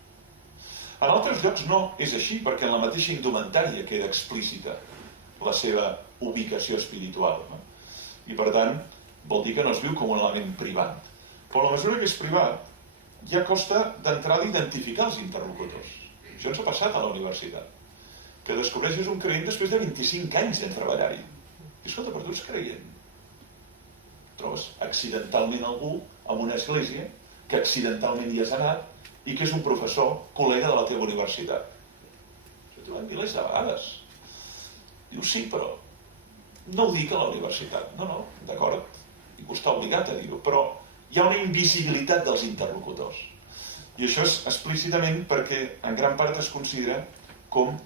En altres llocs no és així, perquè en la mateixa indumentària queda explícita la seva ubicació espiritual. No? I per tant, vol dir que no es viu com un element privat. Però a la mesura que és privat, ja costa d'entrada identificar els interlocutors. Això ens ha passat a la universitat, que descobreixes un creient després de 25 anys de treballar-hi. I escolta, però tu ets creient. Trobes accidentalment algú en una església que accidentalment hi has anat i que és un professor, col·lega de la teva universitat. Això t'ho van dir milers de vegades. Diu, sí, però no ho dic a la universitat. No, d'acord, ningú està obligat a dir-ho, però hi ha una invisibilitat dels interlocutors. I això és explícitament perquè en gran part es considera com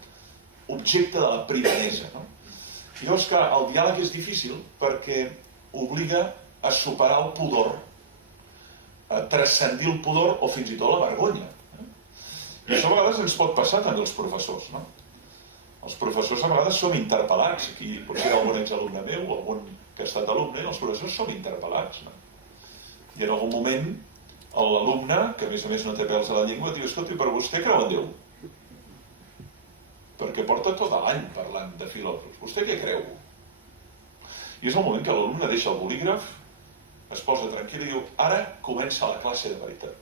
objecte de la privadesa. No? Llavors, clar, el diàleg és difícil perquè obliga a superar el pudor, a transcendir el pudor o fins i tot la vergonya. I això a vegades ens pot passar també als professors. No? Els professors a vegades som interpel·lats. Aquí potser algun exalumne meu o algun que ha estat alumne, els professors som interpel·lats. No? I en algun moment l'alumne, que a més no té pèls a la llengua, diu, escolta, però vostè creu en Déu? Perquè porta tot l'any parlant de filòsofs. Vostè què creu? I és el moment que l'alumne deixa el bolígraf, es posa tranquil i diu, ara comença la classe de veritat.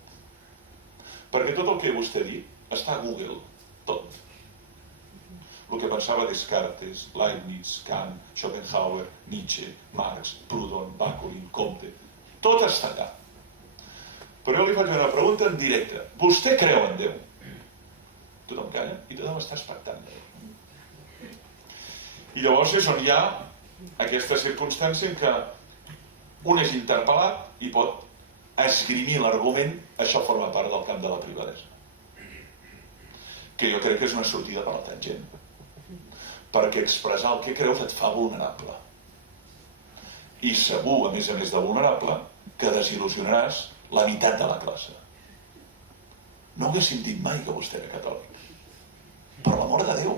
Perquè tot el que vostè ha dit està a Google, tot. El que pensava Descartes, Leibniz, Kant, Schopenhauer, Nietzsche, Marx, Proudhon, Bakunin, Comte, tot està allà. Però jo li faig una pregunta en directe. Vostè creu en Déu? Tothom calla i tothom està expectant. I llavors és on hi ha aquesta circumstància en què un és interpel·lat i pot esgrimir l'argument, això forma part del camp de la privadesa. Que jo crec que és una sortida per la tangent. Perquè expressar el que creus et fa vulnerable. I segur, a més de vulnerable, que desil·lusionaràs la meitat de la classe. No haguéssim dit mai que vostè era catòlic. Per l'amor de Déu.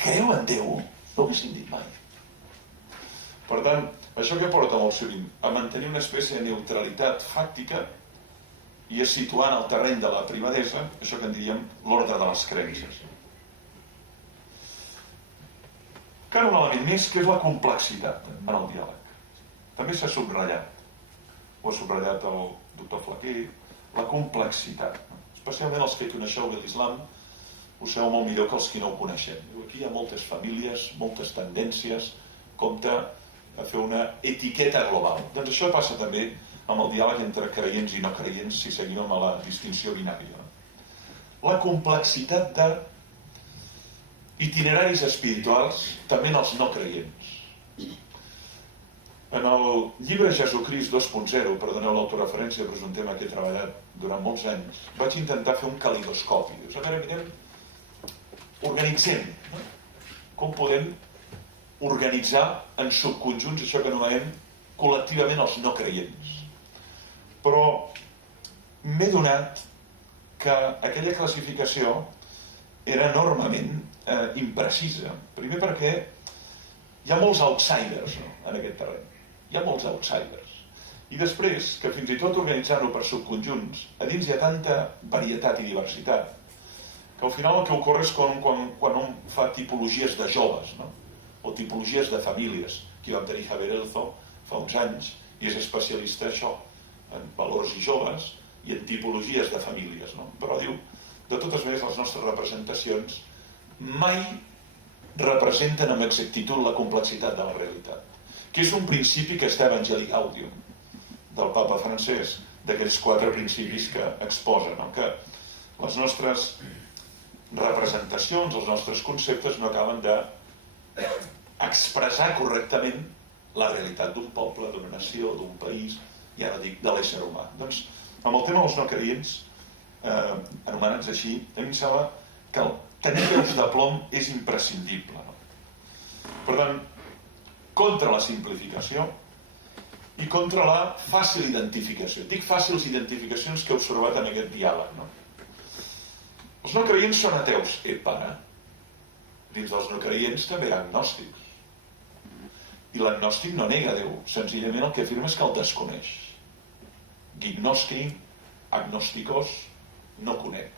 Creu en Déu? No haguéssim dit mai. Per tant, això que porta molt sovint a mantenir una espècie de neutralitat fàctica i a situar en el terreny de la privadesa això que en diríem l'ordre de les creences. Encara un element més, que és la complexitat en el diàleg. També s'ha subratllat, ho ha subratllat el doctor Flaquer, la complexitat. Especialment els que coneixeu de l'islam, ho sabeu molt millor que els que no ho coneixem. Aquí hi ha moltes famílies, moltes tendències, compte a fer una etiqueta global. Doncs això passa també amb el diàleg entre creients i no creients, si seguim amb la distinció binària. La complexitat de itineraris espirituals també en els no creients. En el llibre Jesucrist 2.0, perdoneu l'autoreferència, però és un tema que he treballat durant molts anys, vaig intentar fer un calidoscopi. Dius, a veure, mirem, organitzem. No? Com podem organitzar en subconjunts això que anomenem col·lectivament els no creients. Però m'he donat que aquella classificació era enormement imprecisa. Primer perquè hi ha molts outsiders, no?, en aquest terreny. Hi ha molts outsiders. I després, que fins i tot organitzant-ho per subconjunts, a dins hi ha tanta varietat i diversitat, que al final el que ocorre és quan un fa tipologies de joves, no?, o tipologies de famílies. Aquí vam tenir Javier Elzo fa uns anys, i és especialista això, en valors i joves, i en tipologies de famílies, no? Però diu, de totes maneres, les nostres representacions mai representen amb exactitud la complexitat de la realitat, que és un principi que està Evangelii Gaudium, del papa francès, d'aquells 4 principis que exposa, no? Que les nostres representacions, els nostres conceptes no acaben d'expressar correctament la realitat d'un poble, d'una nació, d'un país, ja no dic de l'ésser humà. Doncs, amb el tema dels no creients, anomenats així, a mi em sembla que tenir peus de plom és imprescindible. No? Per tant, contra la simplificació i contra la fàcil identificació. Dic fàcils identificacions que he observat en aquest diàleg. No? Els no creients són ateus. Pare, dins dels no creients també hi ha agnòstics. I l'agnòstic no nega Déu, senzillament el que afirma és que el desconeix. Gignosci, agnòsticos, no conec.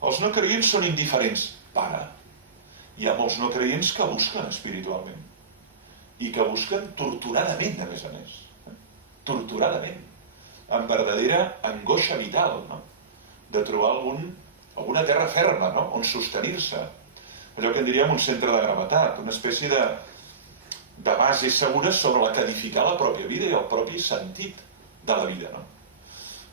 Els no creients són indiferents. Pare, hi ha molts no creients que busquen espiritualment i que busquen torturadament, a més. Torturadament. Amb verdadera angoixa vital, no? De trobar alguna terra ferma, no?, on sostenir-se. Allò que en diríem un centre de gravetat, una espècie de base segura sobre la que edificar la pròpia vida i el propi sentit de la vida. No?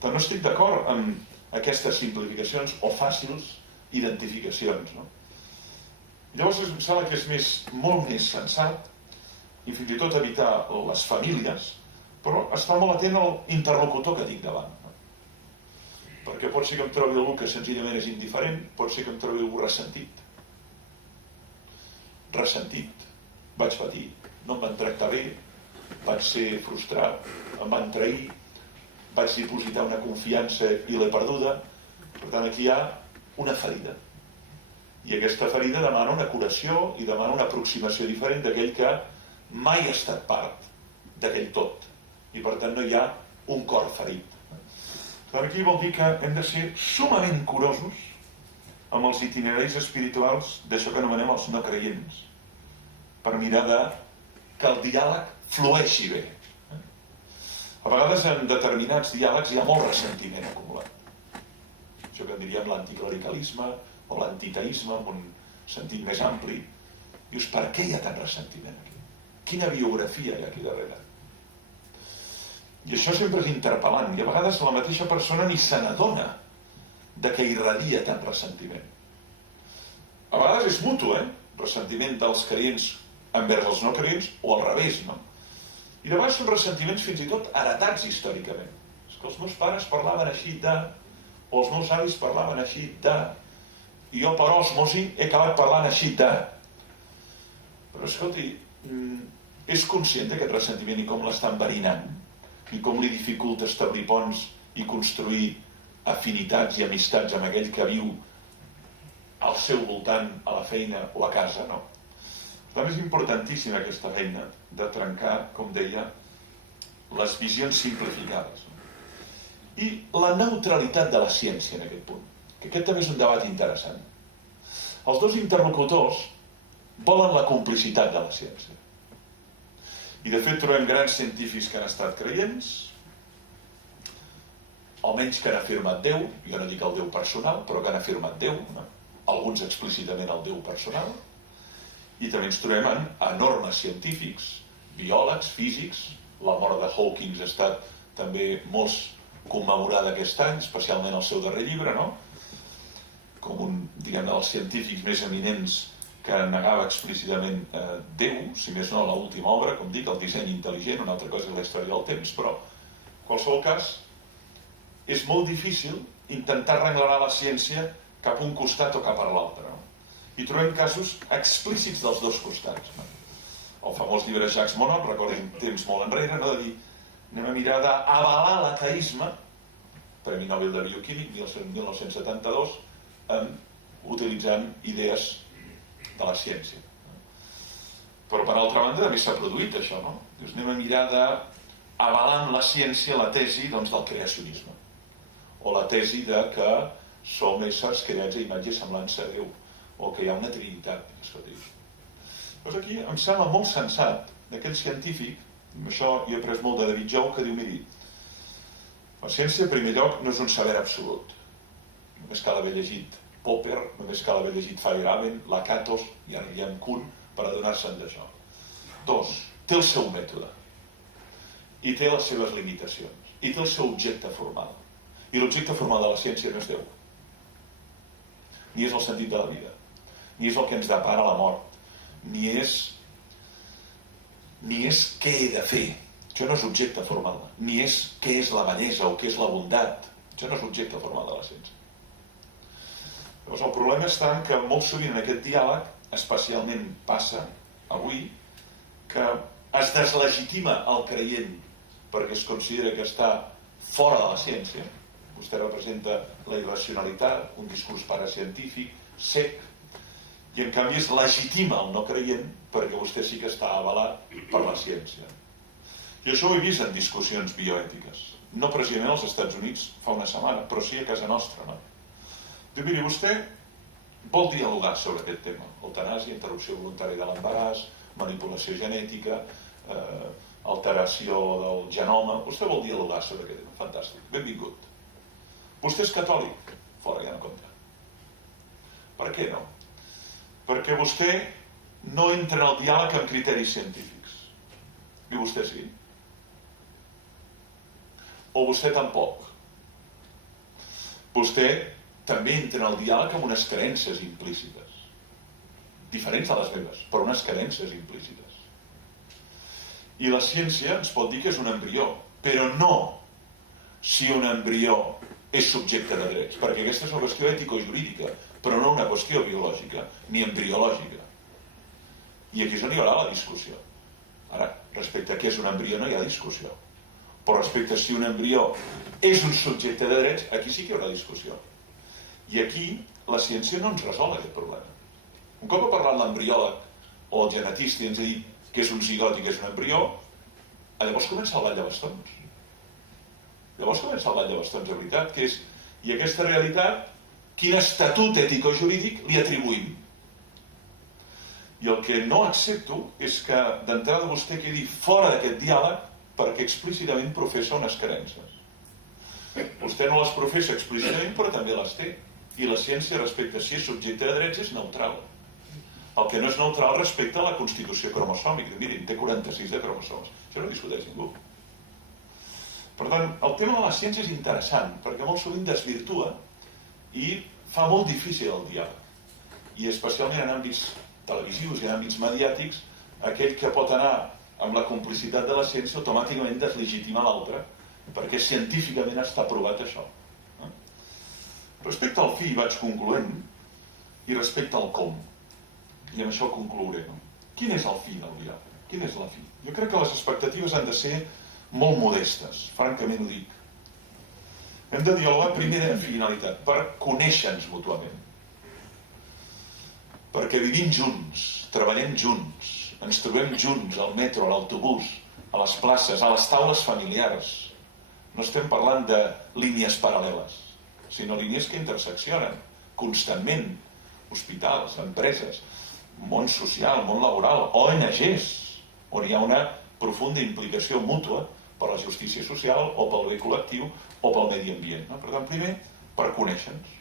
Però no estic d'acord amb aquestes simplificacions o fàcils identificacions. No? Llavors em sembla que és molt més sensat i fins i tot evitar les famílies, però estar molt atent al interlocutor que tinc davant. No? perquè pot ser que em trobi algú que senzillament és indiferent, pot ser que em trobi algú ressentit. Vaig patir, no em van tractar bé, vaig ser frustrat, em van trair, vaig dipositar una confiança i l'he perduda. Per tant, aquí hi ha una ferida. I aquesta ferida demana una curació i demana una aproximació diferent d'aquell que mai ha estat part d'aquell tot. I per tant no hi ha un cor ferit. Per aquí vol dir que hem de ser sumament curosos amb els itineraris espirituals d'això que anomenem els no creients, per mirar que el diàleg flueixi bé. A vegades en determinats diàlegs hi ha molt ressentiment acumulat. Això que en diríem l'anticlericalisme o l'antiteisme en un sentit més ampli. Dius, per què hi ha tant ressentiment aquí? Quina biografia hi ha aquí darrere? I això sempre és interpel·lant, i a vegades la mateixa persona ni se n'adona de què irradia tant ressentiment. A vegades és mutu, ressentiment dels creients envers els no creients, o al revés, no? I de vegades són ressentiments fins i tot heretats històricament. És que els meus pares parlaven així de, o els meus avis parlaven així de, i jo per osmosi he acabat parlant així de. Però escolti, és conscient d'aquest ressentiment i com l'està enverinant? I com li dificulta establir ponts i construir afinitats i amistats amb aquell que viu al seu voltant, a la feina o a casa, no? Per tant, és importantíssima aquesta feina de trencar, com deia, les visions simplificades. I la neutralitat de la ciència en aquest punt, que aquest també és un debat interessant. Els dos interlocutors volen la complicitat de la ciència. I de fet trobem grans científics que han estat creients, almenys que han afirmat Déu, jo no dic el Déu personal, però que han afirmat Déu, no? Alguns explícitament el Déu personal, i també ens trobem en enormes científics, biòlegs, físics. La mort de Hawking ha estat també molt commemorada aquest any, especialment el seu darrer llibre, no? Com un, diguem-ne, dels científics més eminents que negava explícitament Déu, si més no l'última obra, com dic, el disseny intel·ligent, una altra cosa és la història del temps, però en qualsevol cas és molt difícil intentar arrenglerar la ciència cap a un costat o cap a l'altre, no? I trobem casos explícits dels dos costats, no? El famós llibre Jacques Monod, recordem temps molt enrere, no? De dir, anem a mirar d'avalar l'ateisme, Premi Nobel de Bioquímic, 1972, utilitzant idees de la ciència. Però per altra banda també s'ha produït això, no? Dius, anem a mirar d'avalar amb la ciència la tesi del creacionisme, o la tesi de que som éssers creats a imatge i semblança a Déu, o que hi ha una trinitat. Doncs aquí em sembla molt sensat d'aquell científic, amb això hi he après molt de David Jou, que diu, miri, la ciència en primer lloc no és un saber absolut, només cal haver llegit Popper, només cal haver llegit Feyerabend, Lakatos i Arnhem Kuhn per adonar-se'n d'això. 2. Té el seu mètode i té les seves limitacions i té el seu objecte formal, i l'objecte formal de la ciència no és Déu, ni és el sentit de la vida, ni és el que ens depara la mort, ni és què he de fer. Això no és objecte formal, ni és què és la bellesa o què és la bondat. Això no és objecte formal de la ciència. Llavors el problema està en que molt sovint en aquest diàleg, especialment passa avui, que es deslegitima el creient perquè es considera que està fora de la ciència. Vostè representa la irracionalitat, un discurs paracientífic, sec, i en canvi es legitima el no creient perquè vostè sí que està avalat per la ciència. I això ho he vist en discussions bioètiques, no precisament als Estats Units fa una setmana, però sí a casa nostra, no? Diu, miri, vostè vol dialogar sobre aquest tema, eutanàsia, interrupció voluntària de l'embaràs, manipulació genètica, alteració del genoma, vostè vol dialogar sobre aquest tema, fantàstic, benvingut. Vostè és catòlic? Fora, ja no compta. Per què no? Perquè vostè no entra en el diàleg amb criteris científics. I vostè sí? O vostè tampoc? Vostè també entra en el diàleg amb unes creences implícites, diferents de les meves, però unes creences implícites. I la ciència ens pot dir que és un embrió, però no si un embrió és subjecte de drets, perquè aquesta és una qüestió ètico-jurídica, però no una qüestió biològica ni embriològica. I aquí és on hi haurà la discussió. Ara, respecte a què és un embrió no hi ha discussió, però respecte a si un embrió és un subjecte de drets, aquí sí que hi haurà discussió. I aquí la ciència no ens resol aquest problema. Un cop ha parlat l'embriòleg o el genetista i ens ha dit que és un zigot i que és un embrió, llavors comença el ball de bastons. Llavors comença el ball de bastons, de veritat, que és, i aquesta realitat, quin estatut ètico-jurídic li atribuïm? I el que no accepto és que d'entrada vostè quedi fora d'aquest diàleg perquè explícitament professa unes creences. Vostè no les professa explícitament, però també les té. I la ciència respecte a si és subjecte de drets és neutral. El que no és neutral respecte a la constitució cromosòmica. Mirin, té 46 de cromosomes. Això no discuteix ningú. Per tant, el tema de la ciència és interessant, perquè molt sovint desvirtua i fa molt difícil el diàleg. I especialment en àmbits televisius i en àmbits mediàtics, aquell que pot anar amb la complicitat de la ciència automàticament deslegitima l'altre, perquè científicament està provat això. Respecte al fi vaig concloent, i respecte al com, i amb això conclouré. Quin és el fi del diàleg? Quina és la fi? Jo crec que les expectatives han de ser molt modestes, francament ho dic. Hem de dialogar, primera finalitat, per conèixer-nos mútuament. Perquè vivim junts, treballem junts, ens trobem junts al metro, a l'autobús, a les places, a les taules familiars. No estem parlant de línies paral·leles, sinó línies que interseccionen constantment. Hospitals, empreses, món social, món laboral, ONGs, on hi ha una profunda implicació mútua per la justícia social o pel bé col·lectiu o pel medi ambient. Per tant, primer, per conèixer-nos.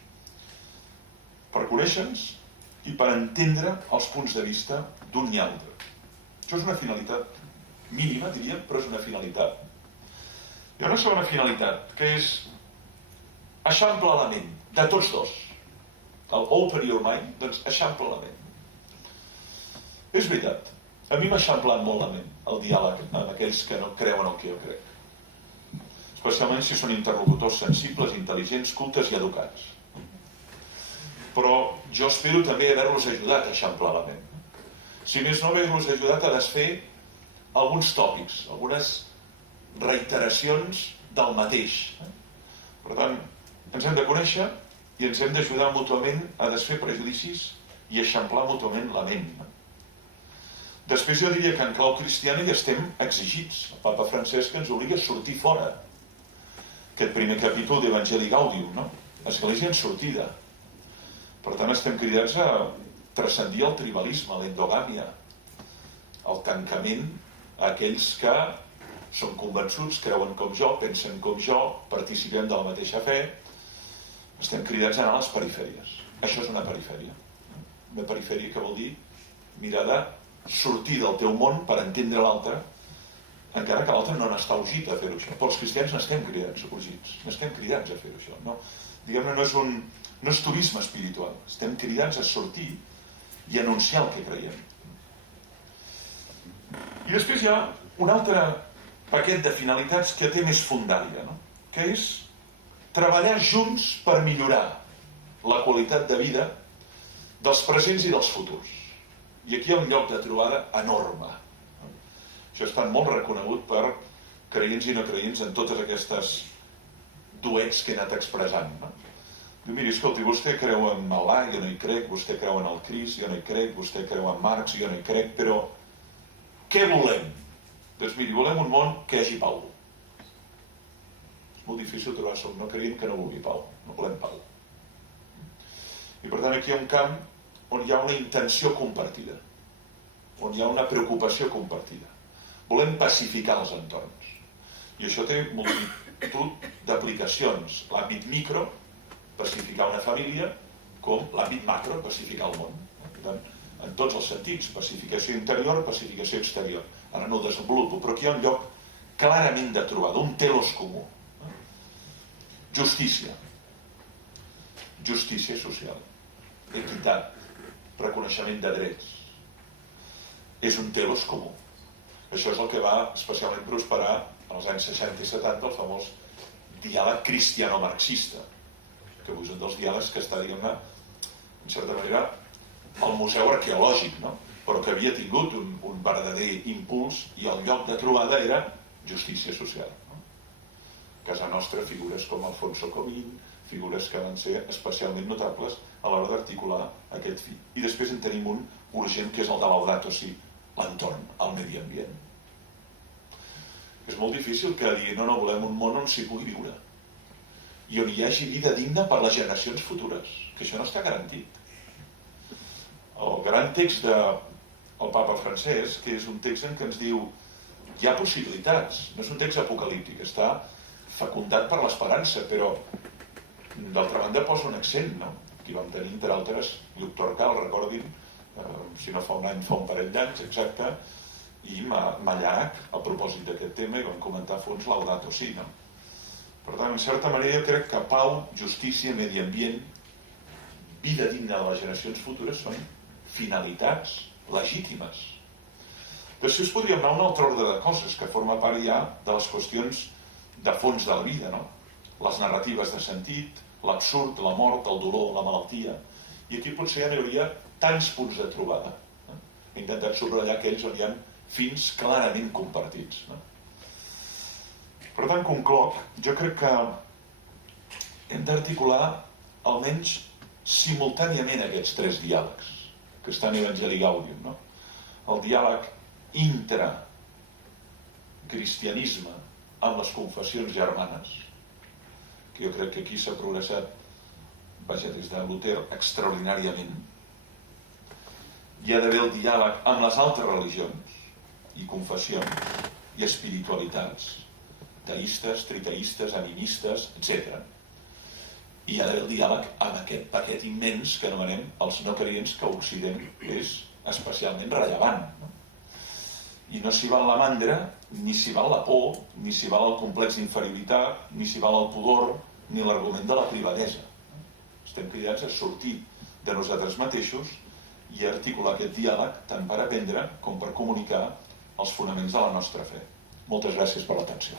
Per conèixer-nos i per entendre els punts de vista d'un i altre. Això és una finalitat mínima, diríem, però és una finalitat. Hi ha una segona finalitat, que és eixamplar la ment, de tots dos. El open your mind, doncs eixampla la ment. És veritat, a mi m'ha eixamplat molt la ment, el diàleg amb aquells que no creuen el que jo crec. Especialment si són interlocutors sensibles, intel·ligents, cultes i educats. Però jo espero també haver-los ajudat a eixamplar la ment. Si més no, haver-los ajudat a desfer alguns tòpics, algunes reiteracions del mateix. Per tant, ens hem de conèixer i ens hem d'ajudar mútuament a desfer prejudicis i eixamplar mútuament la ment. Després jo diria que en clau cristiana hi estem exigits. El papa Francesc ens obliga a sortir fora. Aquest primer capítol d'Evangelii Gaudium, no? Església en sortida. Per tant, estem cridats a transcendir el tribalisme, l'endogàmia, el tancament a aquells que són convençuts, creuen com jo, pensen com jo, participem de la mateixa fe. Estem cridats a anar a les perifèries. Això és una perifèria. Una perifèria que vol dir mirar de sortir del teu món per entendre l'altre, encara que l'altre no n'està urgit a fer-ho això. Però els cristians n'estem cridats urgits, n'estem cridats a fer-ho això. No? Diguem-ne, no és turisme espiritual. Estem cridats a sortir i anunciar el que creiem. I després hi ha un altre paquet de finalitats que té més fundària, no? Que és treballar junts per millorar la qualitat de vida dels presents i dels futurs. I aquí hi ha un lloc de trobada enorme. Això ha estat molt reconegut per creients i no creients en totes aquestes duets que he anat expressant. No? Diu, miri, escolti, vostè creu en Alà, jo no hi crec, vostè creu en el Crist, jo no hi crec, vostè creu en Marx, jo no hi crec, però què volem? Doncs miri, volem un món que hi hagi pau. És molt difícil trobar-se un no creient que no vulgui pau. No volem pau. I per tant aquí hi ha un camp on hi ha una intenció compartida, on hi ha una preocupació compartida. Volem pacificar els entorns. I això té multitud d'aplicacions. L'àmbit micro, pacificar una família, com l'àmbit macro, pacificar el món. Per tant, en tots els sentits, pacificació interior, pacificació exterior. Ara no ho desenvolupo, però aquí hi ha un lloc clarament de trobada, un telos comú. Justícia. Justícia social. Equitat. Reconeixement de drets. És un telos comú. Això és el que va especialment prosperar als anys 60 i 70, el famós diàleg cristiano-marxista, que avui és un dels diàlegs que està, diguem-ne, en certa manera, al museu arqueològic, no? Però que havia tingut un verdader impuls i el lloc de trobada era justícia social. No? A casa nostra, figures com Alfonso Comín, figures que van ser especialment notables a l'hora d'articular aquest fi. I després en tenim un urgent, que és el de Laudato Si, l'entorn, el medi ambient. És molt difícil que digui, no, volem un món on s'hi pugui viure i on hi hagi vida digna per les generacions futures, que això no està garantit. El gran text del papa Francesc, que és un text en què ens diu hi ha possibilitats, no és un text apocalíptic, està fecundat per l'esperança, però d'altra banda posa un accent, no? Aquí vam tenir, entre altres, Lluc Torcal, recordin, si no fa un any, fa un parell d'anys, exacte, i Mallac, a propòsit d'aquest tema, i vam comentar a fons Laudato Si, no? Per tant, en certa manera, jo crec que pau, justícia, medi ambient, vida digna de les generacions futures són finalitats legítimes. Després podríem anar a un altre ordre de coses que forma part ja de les qüestions de fons de la vida, no? Les narratives de sentit, l'absurd, la mort, el dolor, la malaltia. I aquí potser ja no hi hauria tants punts de trobada. He intentat subratllar aquells on hi ha fins clarament compartits. No? Per tant, concloc, jo crec que hem d'articular almenys simultàniament aquests tres diàlegs que estan a Evangelii Gaudium. No? El diàleg intracristianisme amb les confessions germanes, que jo crec que aquí s'ha progressat, vaja, des de Luter, extraordinàriament. Hi ha d'haver el diàleg amb les altres religions i confessions i espiritualitats, teistes, triteistes, animistes, etc. I hi ha d'haver el diàleg amb aquest paquet immens que anomenem els no creients, que a Occident és especialment rellevant. No? I no s'hi val la mandra, ni s'hi val la por, ni s'hi val el complex d'inferioritat, ni s'hi val el pudor, ni l'argument de la privadesa. Estem cridats a sortir de nosaltres mateixos i a articular aquest diàleg tant per aprendre com per comunicar els fonaments de la nostra fe. Moltes gràcies per l'atenció.